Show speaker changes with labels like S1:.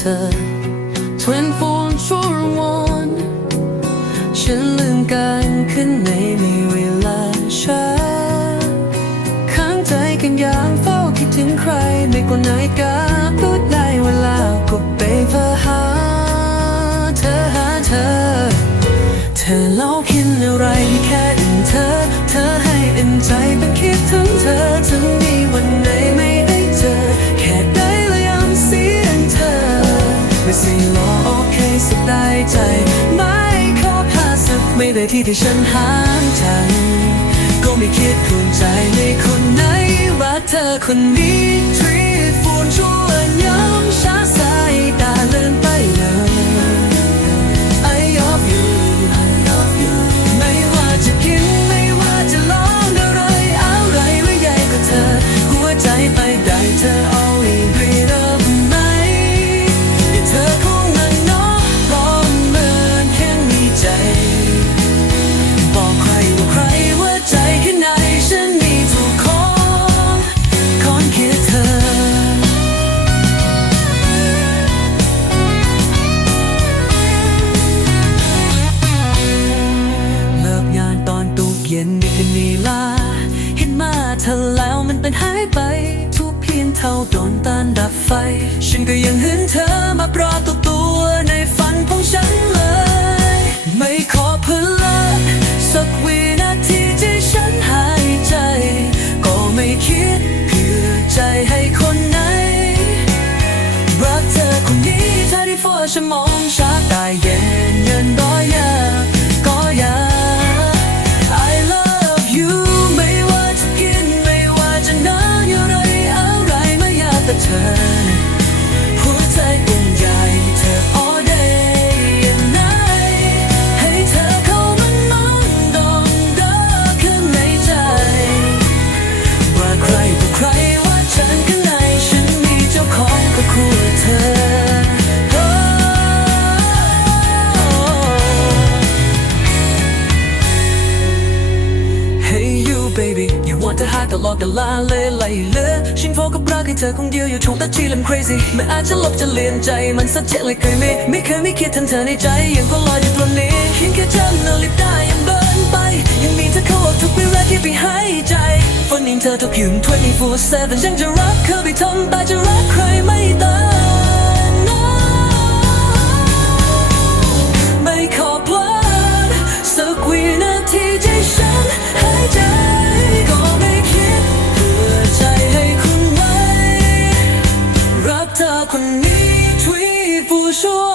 S1: ธอ 24 ชั่วโมงฉันลืมกันขึ้นในมีเวลาช้าค้างใจกันอย่างเฝ้าคิดถึงใครไม่กว่านาฬิกาพูดได้เวลากดไปเพื่อหาเธอหาเธอ เธอเล่า ไม่ได้ที่ที่ฉันหาใจก็ไม่คิดคุณใจในคนไหนว่าเธอคนนี้ เท่าโดนต้านดับไฟ ฉันก็ยังเห็นเธอมาปรากฏตัวในฝันของฉันเลย ไม่ขอเพื่อลิกสักวินาทีที่ฉันหายใจ ก็ไม่คิดเพื่อใจให้คนไหน รักเธอคนนี้เธอที่ฟอชั่วโมงชาตายเย็น ตลอดเวลาเลยไหลเลือฉันโฟกัสรักให้เธอคนเดียวอยู่ชงตาชีลม crazy ไม่อาจจะลบจะเลียนใจมันสักเจ็ดเลยเคยไม่ไม่เคยไม่คิดถึงเธอในใจยังก็ลอยอยู่ตรงนี้ยังแค่จำนาฬิกายังเบิร์นไป ยังมีเธอเข้าออกทุกเวลาที่ไปหายใจฝันยิงเธอทุกคืน24/7ยังจะรักเธอไปทำไปจะรักใครไม่ต้อง 那困泥吹拂ช่